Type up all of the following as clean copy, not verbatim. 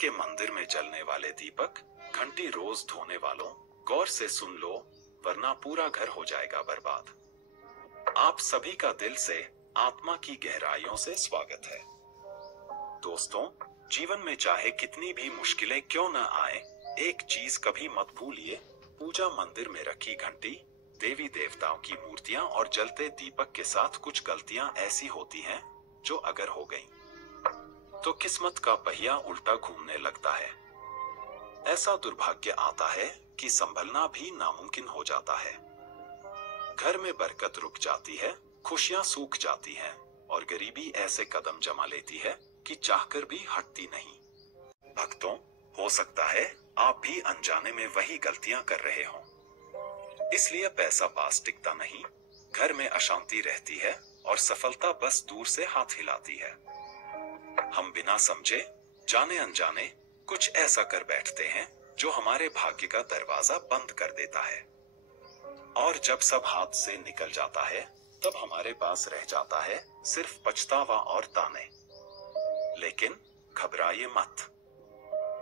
के मंदिर में जलने वाले दीपक, घंटी रोज धोने वालों, गौर से सुन लो, वरना पूरा घर हो जाएगा बर्बाद। आप सभी का दिल से, आत्मा की गहराइयों से स्वागत है। दोस्तों, जीवन में चाहे कितनी भी मुश्किलें क्यों न आए, एक चीज कभी मत भूलिए, पूजा मंदिर में रखी घंटी, देवी देवताओं की मूर्तियां और जलते दीपक के साथ कुछ गलतियां ऐसी होती हैं जो अगर हो गईं, तो किस्मत का पहिया उल्टा घूमने लगता है। ऐसा दुर्भाग्य आता है कि संभलना भी नामुमकिन हो जाता है। घर में बरकत रुक जाती है, खुशियां सूख जाती हैं और गरीबी ऐसे कदम जमा लेती है कि चाहकर भी हटती नहीं। भक्तों, हो सकता है आप भी अनजाने में वही गलतियां कर रहे हों। इसलिए पैसा पास टिकता नहीं, घर में अशांति रहती है और सफलता बस दूर से हाथ हिलाती है। हम बिना समझे, जाने अनजाने कुछ ऐसा कर बैठते हैं जो हमारे भाग्य का दरवाजा बंद कर देता है। और जब सब हाथ से निकल जाता है, तब हमारे पास रह जाता है सिर्फ पछतावा और ताने। लेकिन घबराइए मत।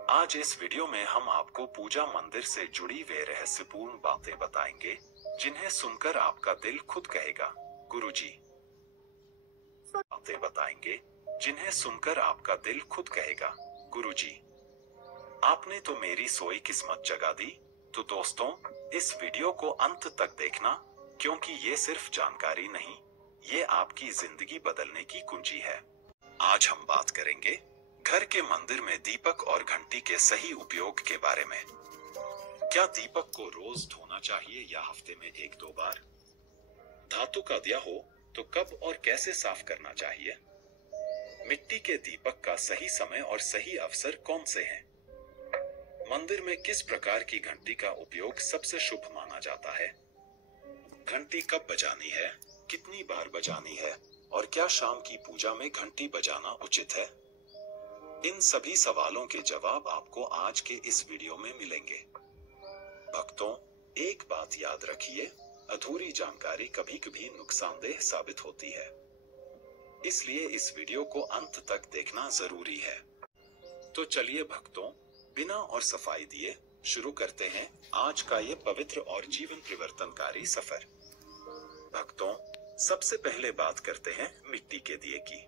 आज इस वीडियो में हम आपको पूजा मंदिर से जुड़ी वे रहस्यपूर्ण बातें बताएंगे, जिन्हें सुनकर आपका दिल खुद कहेगा, गुरुजी। बातें बताएंगे जिन्हें सुनकर आपका दिल खुद कहेगा, गुरुजी, आपने तो मेरी सोई किस्मत जगा दी। तो दोस्तों, इस वीडियो को अंत तक देखना, क्योंकि ये सिर्फ जानकारी नहीं, ये आपकी जिंदगी बदलने की कुंजी है। आज हम बात करेंगे घर के मंदिर में दीपक और घंटी के सही उपयोग के बारे में। क्या दीपक को रोज धोना चाहिए या हफ्ते में 1-2 बार? धातु का दिया हो तो कब और कैसे साफ करना चाहिए? मिट्टी के दीपक का सही समय और सही अवसर कौन से हैं? मंदिर में किस प्रकार की घंटी का उपयोग सबसे शुभ माना जाता है? घंटी कब बजानी है, कितनी बार बजानी है और क्या शाम की पूजा में घंटी बजाना उचित है? इन सभी सवालों के जवाब आपको आज के इस वीडियो में मिलेंगे। भक्तों, एक बात याद रखिए, अधूरी जानकारी कभी-कभी नुकसानदेह साबित होती है। इसलिए इस वीडियो को अंत तक देखना जरूरी है। तो चलिए भक्तों, बिना और सफाई दिए शुरू करते हैं आज का ये पवित्र और जीवन परिवर्तनकारी सफर। भक्तों, सबसे पहले बात करते हैं मिट्टी के दिए की।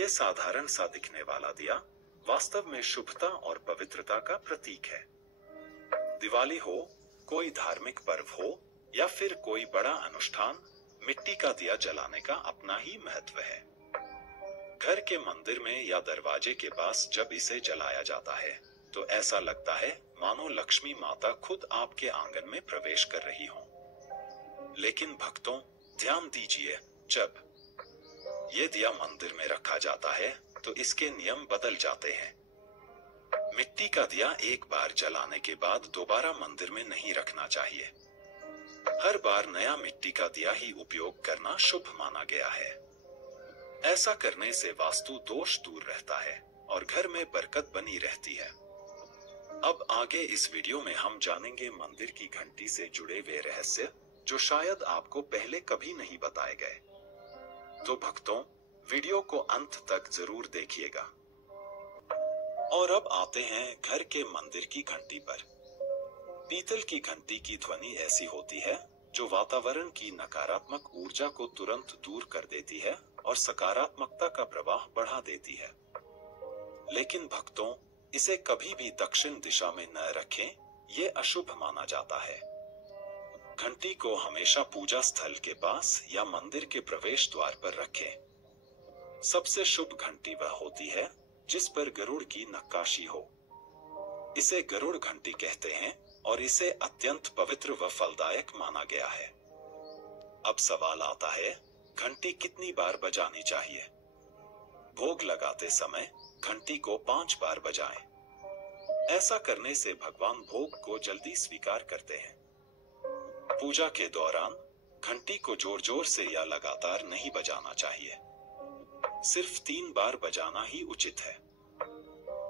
ये साधारण सा दिखने वाला दिया वास्तव में शुभता और पवित्रता का प्रतीक है। दिवाली हो, कोई धार्मिक पर्व हो या फिर कोई बड़ा अनुष्ठान, मिट्टी का दिया जलाने का अपना ही महत्व है। घर के मंदिर में या दरवाजे के पास जब इसे जलाया जाता है, तो ऐसा लगता है मानो लक्ष्मी माता खुद आपके आंगन में प्रवेश कर रही हो। लेकिन भक्तों, ध्यान दीजिए, जब ये दिया मंदिर में रखा जाता है तो इसके नियम बदल जाते हैं। मिट्टी का दिया एक बार जलाने के बाद दोबारा मंदिर में नहीं रखना चाहिए। हर बार नया मिट्टी का दिया ही उपयोग करना शुभ माना गया है। ऐसा करने से वास्तु दोष दूर रहता है और घर में बरकत बनी रहती है। अब आगे इस वीडियो में हम जानेंगे मंदिर की घंटी से जुड़े वे रहस्य, जो शायद आपको पहले कभी नहीं बताए गए। तो भक्तों, वीडियो को अंत तक जरूर देखिएगा। और अब आते हैं घर के मंदिर की घंटी पर। पीतल की घंटी की ध्वनि ऐसी होती है जो वातावरण की नकारात्मक ऊर्जा को तुरंत दूर कर देती है और सकारात्मकता का प्रवाह बढ़ा देती है। लेकिन भक्तों, इसे कभी भी दक्षिण दिशा में न रखें, ये अशुभ माना जाता है। घंटी को हमेशा पूजा स्थल के पास या मंदिर के प्रवेश द्वार पर रखें। सबसे शुभ घंटी वह होती है जिस पर गरुड़ की नक्काशी हो। इसे गरुड़ घंटी कहते हैं और इसे अत्यंत पवित्र व फलदायक माना गया है। अब सवाल आता है, घंटी कितनी बार बजानी चाहिए? भोग लगाते समय घंटी को 5 बार बजाएं। ऐसा करने से भगवान भोग को जल्दी स्वीकार करते हैं। पूजा के दौरान घंटी को जोर जोर से या लगातार नहीं बजाना चाहिए। सिर्फ 3 बार बजाना ही उचित है।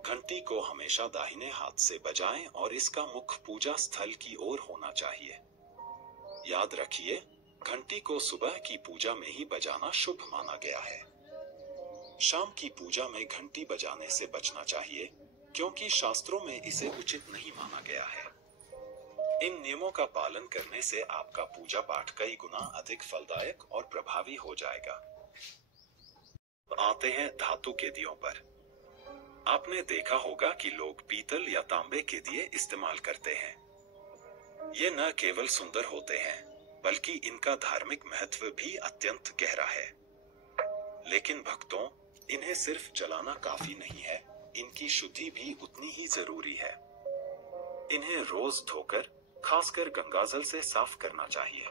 घंटी को हमेशा दाहिने हाथ से बजाएं और इसका मुख पूजा स्थल की ओर होना चाहिए। याद रखिए, घंटी को सुबह की पूजा में ही बजाना शुभ माना गया है। शाम की पूजा में घंटी बजाने से बचना चाहिए, क्योंकि शास्त्रों में इसे उचित नहीं माना गया है। इन नियमों का पालन करने से आपका पूजा पाठ कई गुना अधिक फलदायक और प्रभावी हो जाएगा। आते हैं धातु के दियों पर। आपने देखा होगा कि लोग पीतल या तांबे के दिए इस्तेमाल करते हैं। ये न केवल सुंदर होते हैं, बल्कि इनका धार्मिक महत्व भी अत्यंत गहरा है। लेकिन भक्तों, इन्हें सिर्फ जलाना काफी नहीं है, इनकी शुद्धि भी उतनी ही जरूरी है। इन्हें रोज धोकर, खासकर गंगाजल से साफ करना चाहिए।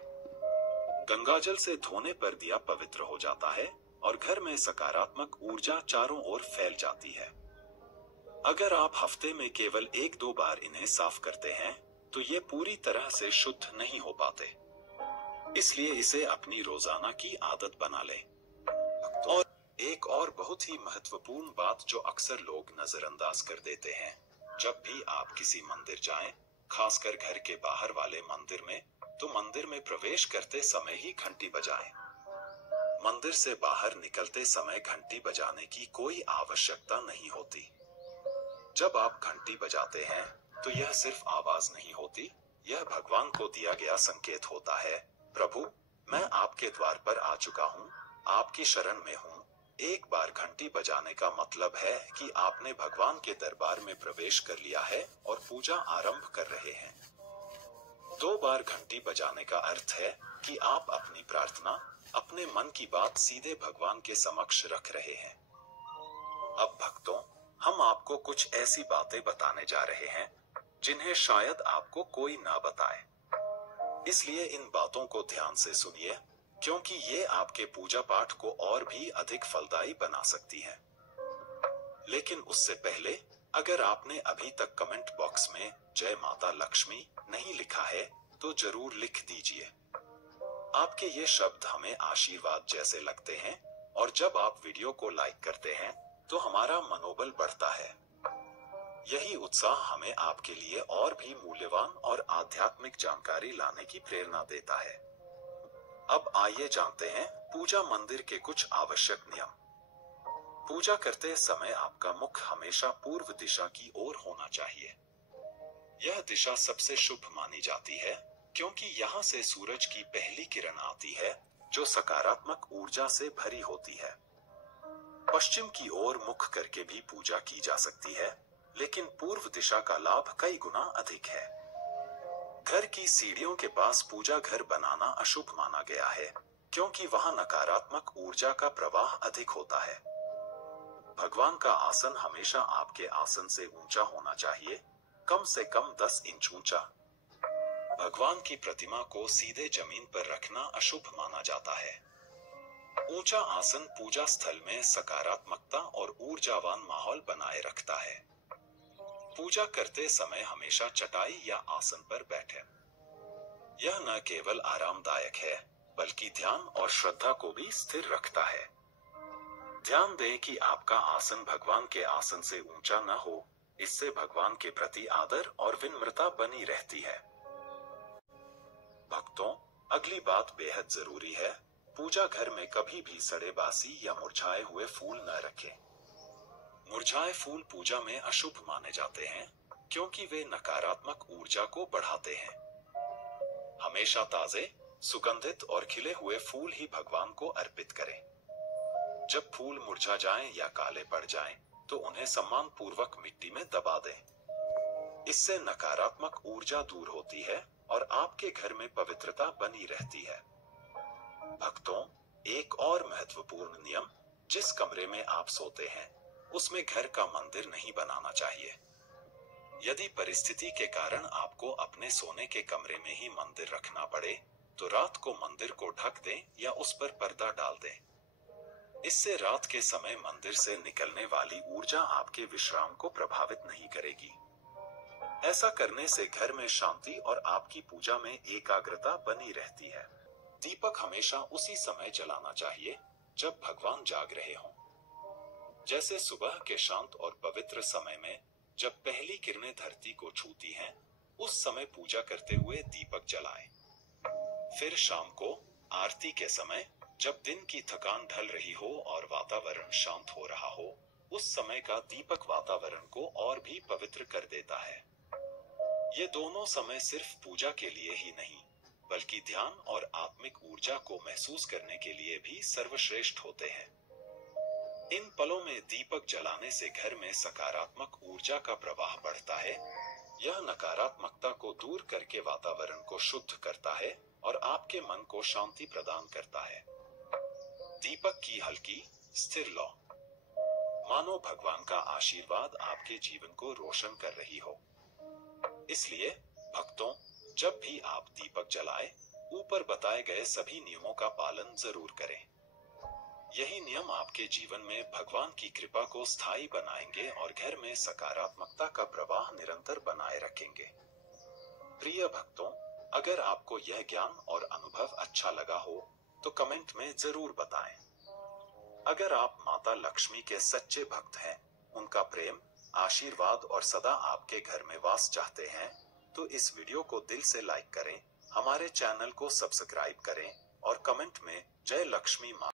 गंगाजल से धोने पर दिया पवित्र हो जाता है और घर में सकारात्मक ऊर्जा चारों ओर फैल जाती है। अगर आप हफ्ते में केवल 1-2 बार इन्हें साफ करते हैं, तो ये पूरी तरह से शुद्ध नहीं हो पाते। इसलिए इसे अपनी रोजाना की आदत बना लें। और एक और बहुत ही महत्वपूर्ण बात जो अक्सर लोग नजरअंदाज कर देते हैं, जब भी आप किसी मंदिर जाएं, खासकर घर के बाहर वाले मंदिर में, तो मंदिर में प्रवेश करते समय ही घंटी बजाएं। मंदिर से बाहर निकलते समय घंटी बजाने की कोई आवश्यकता नहीं होती। जब आप घंटी बजाते हैं, तो यह सिर्फ आवाज नहीं होती, यह भगवान को दिया गया संकेत होता है, प्रभु, मैं आपके द्वार पर आ चुका हूँ, आपकी शरण में हूँ। एक बार घंटी बजाने का मतलब है कि आपने भगवान के दरबार में प्रवेश कर लिया है और पूजा आरंभ कर रहे हैं। 2 बार घंटी बजाने का अर्थ है कि आप अपनी प्रार्थना, अपने मन की बात सीधे भगवान के समक्ष रख रहे हैं। अब भक्तों, हम आपको कुछ ऐसी बातें बताने जा रहे हैं जिन्हें शायद आपको कोई ना बताए। इसलिए इन बातों को ध्यान से सुनिए, क्योंकि ये आपके पूजा पाठ को और भी अधिक फलदायी बना सकती है। लेकिन उससे पहले, अगर आपने अभी तक कमेंट बॉक्स में जय माता लक्ष्मी नहीं लिखा है, तो जरूर लिख दीजिए। आपके ये शब्द हमें आशीर्वाद जैसे लगते हैं और जब आप वीडियो को लाइक करते हैं, तो हमारा मनोबल बढ़ता है। यही उत्साह हमें आपके लिए और भी मूल्यवान और आध्यात्मिक जानकारी लाने की प्रेरणा देता है। अब आइए जानते हैं पूजा मंदिर के कुछ आवश्यक नियम। पूजा करते समय आपका मुख हमेशा पूर्व दिशा की ओर होना चाहिए। यह दिशा सबसे शुभ मानी जाती है, क्योंकि यहाँ से सूरज की पहली किरण आती है, जो सकारात्मक ऊर्जा से भरी होती है। पश्चिम की ओर मुख करके भी पूजा की जा सकती है, लेकिन पूर्व दिशा का लाभ कई गुना अधिक है। घर की सीढ़ियों के पास पूजा घर बनाना अशुभ माना गया है, क्योंकि वहां नकारात्मक ऊर्जा का प्रवाह अधिक होता है। भगवान का आसन हमेशा आपके आसन से ऊंचा होना चाहिए, कम से कम 10 इंच ऊंचा। भगवान की प्रतिमा को सीधे जमीन पर रखना अशुभ माना जाता है। ऊंचा आसन पूजा स्थल में सकारात्मकता और ऊर्जावान माहौल बनाए रखता है। पूजा करते समय हमेशा चटाई या आसन पर बैठें। यह न केवल आरामदायक है, बल्कि ध्यान और श्रद्धा को भी स्थिर रखता है। ध्यान दें कि आपका आसन भगवान के आसन से ऊंचा न हो, इससे भगवान के प्रति आदर और विनम्रता बनी रहती है। भक्तों, अगली बात बेहद जरूरी है, पूजा घर में कभी भी सड़े बासी या मुरझाए हुए फूल न रखें। मुरझाए फूल पूजा में अशुभ माने जाते हैं, क्योंकि वे नकारात्मक ऊर्जा को बढ़ाते हैं। हमेशा ताजे, सुगंधित और खिले हुए फूल ही भगवान को अर्पित करें। जब फूल मुरझा जाएं या काले पड़ जाएं, तो उन्हें सम्मान पूर्वक मिट्टी में दबा दें। इससे नकारात्मक ऊर्जा दूर होती है और आपके घर में पवित्रता बनी रहती है। भक्तों, एक और महत्वपूर्ण नियम, जिस कमरे में आप सोते हैं, उसमें घर का मंदिर नहीं बनाना चाहिए। यदि परिस्थिति के कारण आपको अपने सोने के कमरे में ही मंदिर रखना पड़े, तो रात को मंदिर को ढक दें या उस पर पर्दा डाल दें। इससे रात के समय मंदिर से निकलने वाली ऊर्जा आपके विश्राम को प्रभावित नहीं करेगी। ऐसा करने से घर में शांति और आपकी पूजा में एकाग्रता बनी रहती है। दीपक हमेशा उसी समय जलाना चाहिए जब भगवान जाग रहे हों। जैसे सुबह के शांत और पवित्र समय में जब पहली किरणें धरती को छूती हैं, उस समय पूजा करते हुए दीपक जलाएं। फिर शाम को आरती के समय, जब दिन की थकान ढल रही हो और वातावरण शांत हो रहा हो, उस समय का दीपक वातावरण को और भी पवित्र कर देता है। ये दोनों समय सिर्फ पूजा के लिए ही नहीं, बल्कि ध्यान और आत्मिक ऊर्जा को महसूस करने के लिए भी सर्वश्रेष्ठ होते हैं। इन पलों में दीपक जलाने से घर में सकारात्मक ऊर्जा का प्रवाह बढ़ता है। यह नकारात्मकता को दूर करके वातावरण को शुद्ध करता है और आपके मन को शांति प्रदान करता है। दीपक की हल्की स्थिर लौ, मानो भगवान का आशीर्वाद आपके जीवन को रोशन कर रही हो। इसलिए भक्तों, जब भी आप दीपक जलाएं, ऊपर बताए गए सभी नियमों का पालन जरूर करें। यही नियम आपके जीवन में भगवान की कृपा को स्थायी बनाएंगे और घर में सकारात्मकता का प्रवाह निरंतर बनाए रखेंगे। प्रिय भक्तों, अगर आपको यह ज्ञान और अनुभव अच्छा लगा हो तो कमेंट में जरूर बताएं। अगर आप माता लक्ष्मी के सच्चे भक्त हैं, उनका प्रेम, आशीर्वाद और सदा आपके घर में वास चाहते हैं, तो इस वीडियो को दिल से लाइक करें, हमारे चैनल को सब्सक्राइब करें और कमेंट में जय लक्ष्मी माँ